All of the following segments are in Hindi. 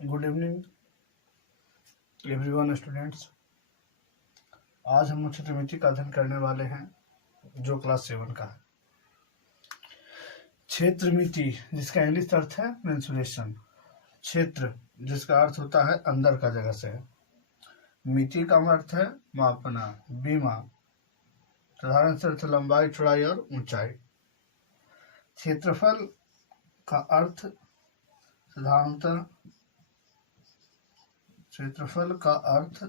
Good evening everyone students. आज हम लोग त्रिमिति का अध्ययन करने वाले हैं जो क्लास 7 का है। क्षेत्रमिति जिसका इंग्लिश अर्थ है मेंसुरेशन। क्षेत्र जिसका अर्थ होता है अंदर का जगह से है। मिति का अर्थ है मापना, बीमा। साधारण से अर्थ लंबाई, चौड़ाई और ऊंचाई। क्षेत्रफल का अर्थ साधारणतः क्षेत्रफल का अर्थ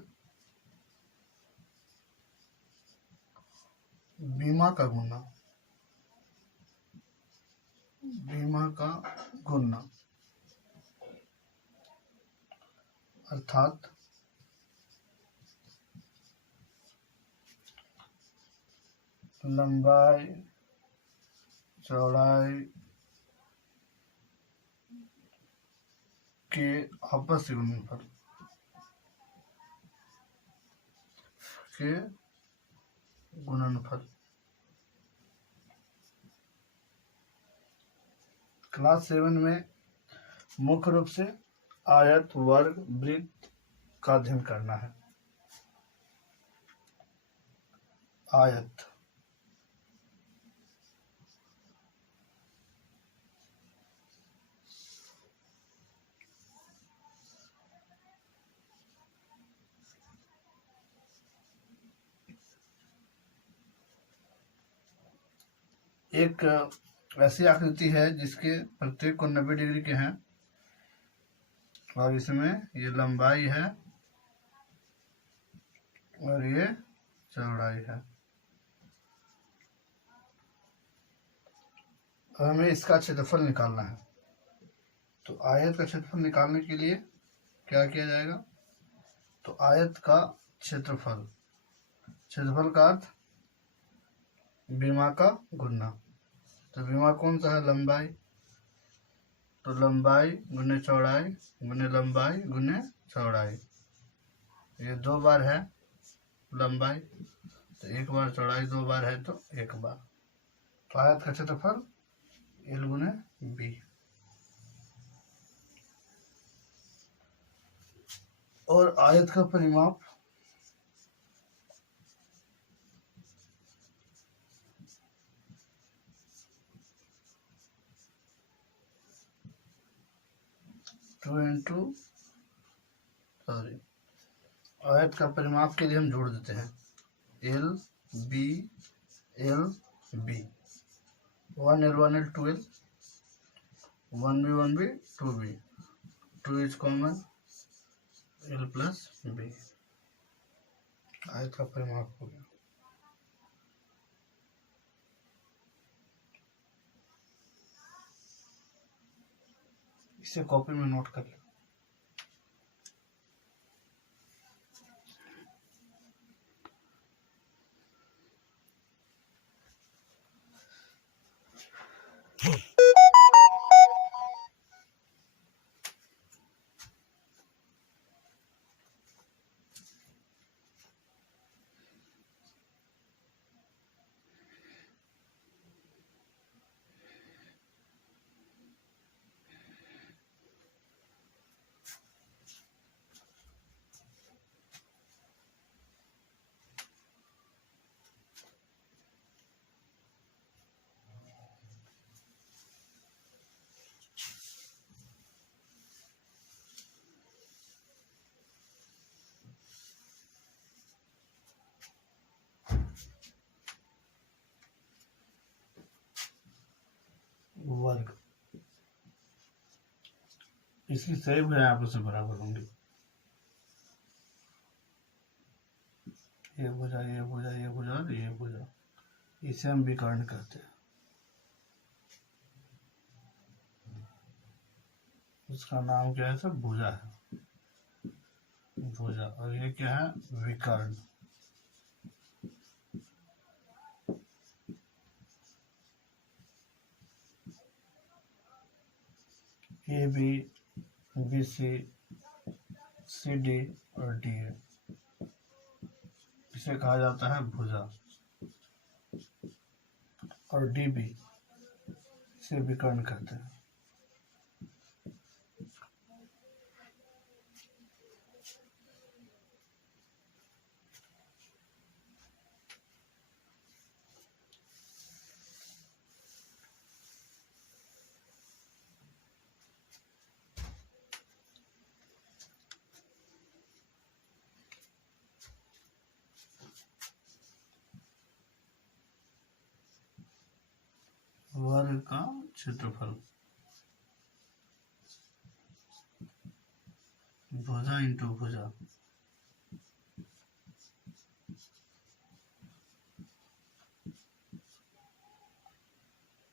बीमा का गुना, अर्थात लंबाई चौड़ाई के आपसी गुणनफल। क्लास 7 में मुख्य रूप से आयत, वर्ग, वृत्त का अध्ययन करना है। आयत एक ऐसी आकृति है जिसके प्रत्येक को 90 डिग्री के हैं और इसमें ये लंबाई है और ये चौड़ाई है। हमें इसका क्षेत्रफल निकालना है। तो आयत का क्षेत्रफल निकालने के लिए क्या किया जाएगा? तो आयत का क्षेत्रफल का अर्थ बीमा का गुना। तो बीमा कौन सा है? लंबाई। तो लंबाई गुने चौड़ाई गुने लंबाई गुने चौड़ाई। ये 2 बार है लंबाई, तो 1 बार चौड़ाई, 2 बार है तो 1 बार। तो आयत का क्षेत्रफल L गुने B। और आयत का परिमाप आयत का परिमाप के लिए हम जोड़ देते हैं L B L B। 1L 1L 2L 1B 1B 2B 2 is common L plus B। आयत का परिमाप हो गया। इसे कॉपी में नोट कर ले। वर्ग इसकी सही भुजाएं आपस में बराबर होंगी। ये भुजा, ये भुजा, ये भुजा और ये भुजा, इसे हम विकर्ण कहते हैं। उसका नाम क्या है? सब भुजा है, भुजा। और ये क्या है? विकर्ण। A B, B C, C D और डी ए, इसे कहा जाता है भुजा। और डी बी इसे विकर्ण कहते हैं। वर्ग का क्षेत्रफल, भुजा इंटू भुजा,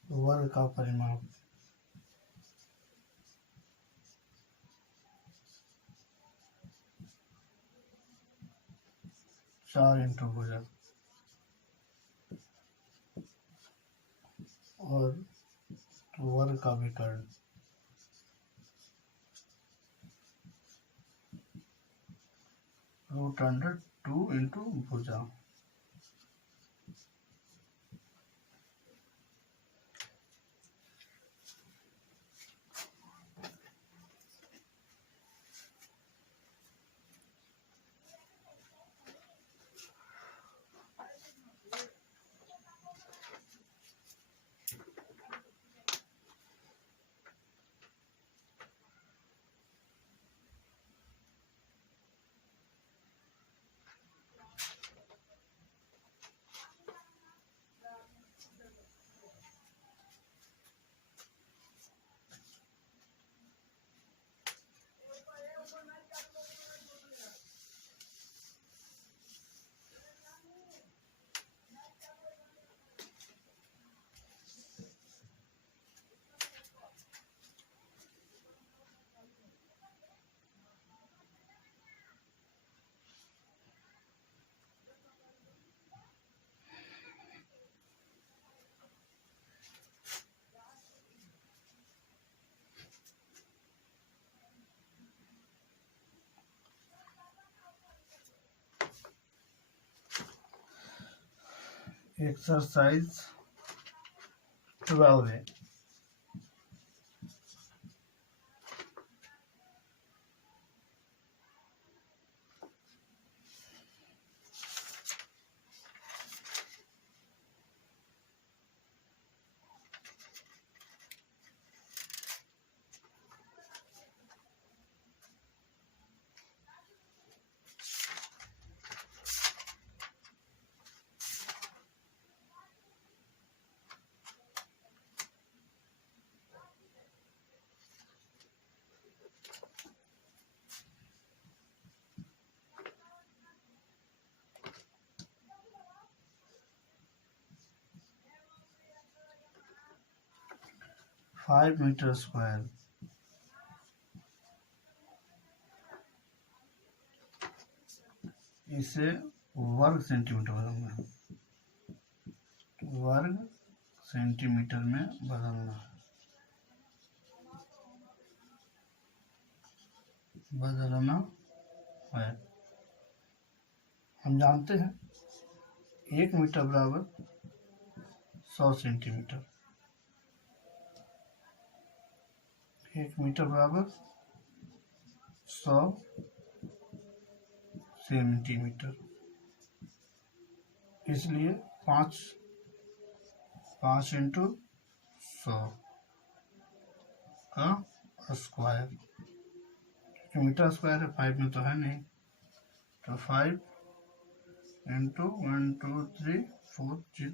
वर्ग का परिमाप, चार इंटू भुजा, और वर्ग का विकर्ण, √2 इंटू भुजा। एक्सरसाइज 12 है। फाइव मीटर स्क्वायर इसे वर्ग सेंटीमीटर बदलना है, वर्ग सेंटीमीटर में बदलना है। हम जानते हैं 1 मीटर बराबर 100 सेंटीमीटर, 1 मीटर बराबर 100 सेंटीमीटर, इसलिए 5 इंटू 100 का स्क्वायर, मीटर स्क्वायर है, 5 में तो है नहीं, तो 5 इंटू 1 2 3 4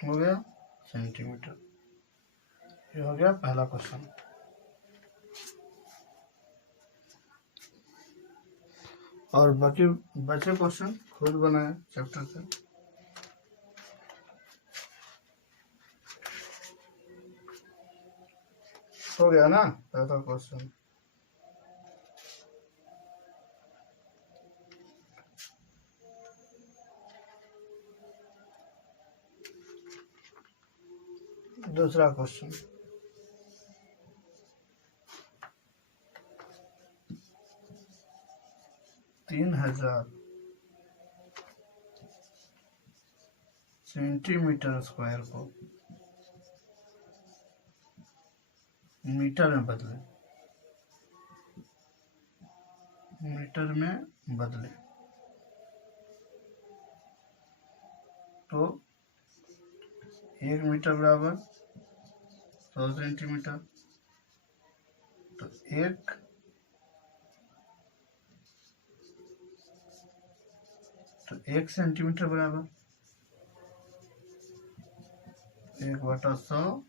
हो गया सेंटीमीटर। ये हो गया पहला क्वेश्चन। और बाकी बचे क्वेश्चन खुद बनाए चैप्टर से। हो गया ना पहला क्वेश्चन। दूसरा क्वेश्चन, तीन 3000 सेंटीमीटर स्क्वायर को मीटर में बदले, तो 1 मीटर बराबर 100 सेंटीमीटर, तो 1 तो 1 सेंटीमीटर बराबर 1/100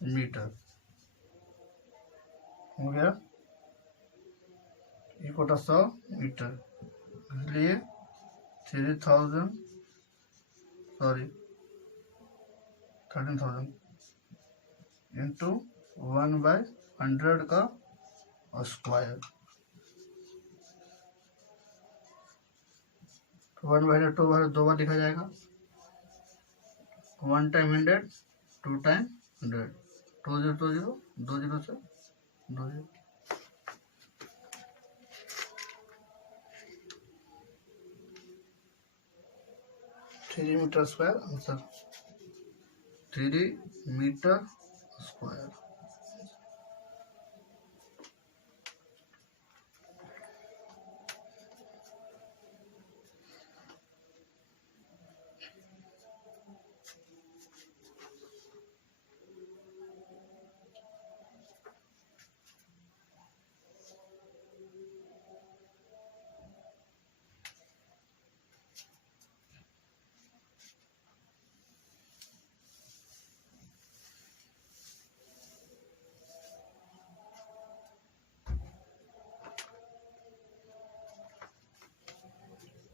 मीटर हो गया, 1/100 मीटर, इसलिए 13,000 इंटू 1/100 का स्क्वायर। 1/100 दो बार लिखा जाएगा, 1 टाइम 100, 2 टाइम 100, 2 0 2 0, 2 0 से 2 0। Three meter square answer, 3 meter square.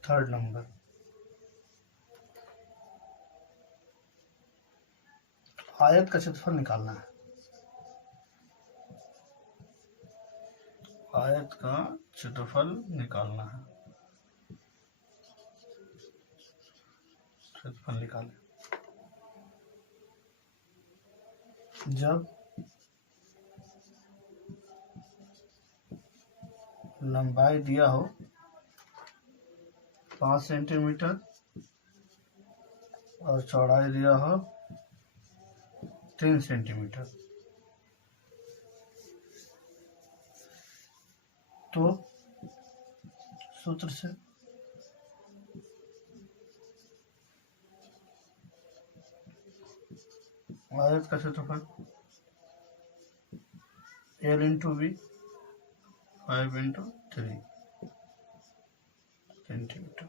Third number, आयत का क्षेत्रफल निकालना है। आयत का क्षेत्रफल निकालना है, क्षेत्रफल निकालें। जब लंबाई दिया हो 5 सेंटीमीटर और चौड़ाई दिया हो 3 सेंटीमीटर, तो सूत्र से आयत का क्षेत्रफल L into B 5 into 3 centimeter.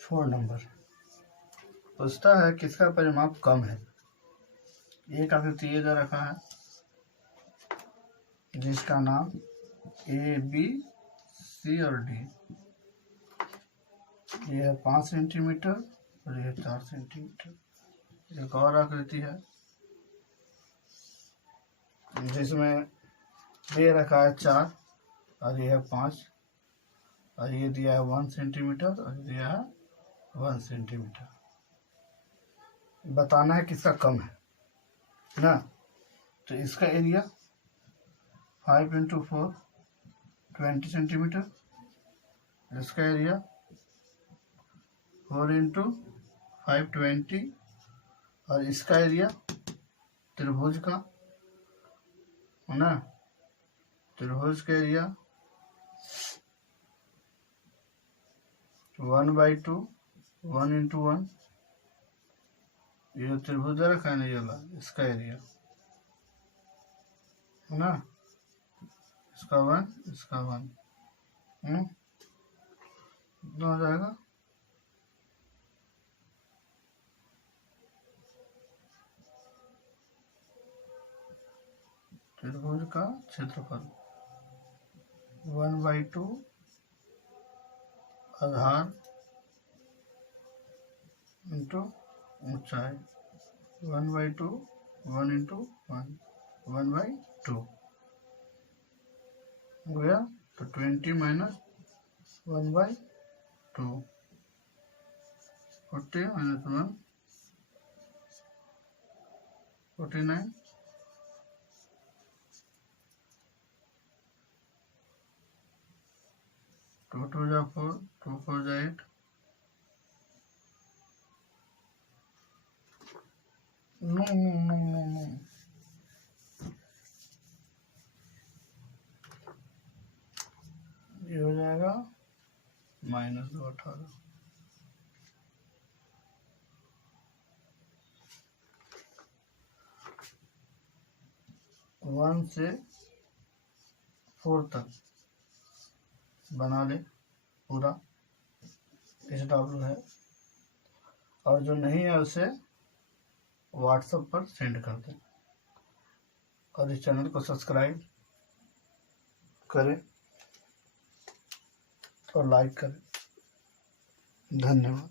Four number पूछता है किसका परिमाप कम है। एक आकृति ये दे रखा है जिसका नाम ए बी सी और डी, ये है 5 सेंटीमीटर और ये 4 सेंटीमीटर। एक और आकृति है जिसमें दे रखा है 4 और ये है 5 और ये दिया है 1 सेंटीमीटर और दिया है 1 सेंटीमीटर। बताना है किसका कम है ना। तो इसका एरिया 5 इंटू 4 20 सेंटीमीटर, इसका एरिया 4 इंटू 5 20 और इसका एरिया त्रिभुज का है ना, त्रिभुज का एरिया 1/2 1 इंटू 1, ये त्रिभुज रखा है ना ये वाला, इसका एरिया है ना, इसका 1 इसका 1 कितना हो जाएगा, त्रिभुज का क्षेत्रफल 1/2 आधार इंटू ऊंचाई 1/2 1 इंटू 1 1/2 हो गया। तो 20 माइनस 1/2 40 माइनस 1 49 2 2 जा 4 2 4 जा 8 no no no no no ये हो जाएगा -218 1 से 4 तक बना ले पूरा डिजिटेबल है, और जो नहीं है उसे व्हाट्सएप पर सेंड कर दें, और इस चैनल को सब्सक्राइब करें और लाइक करें। धन्यवाद।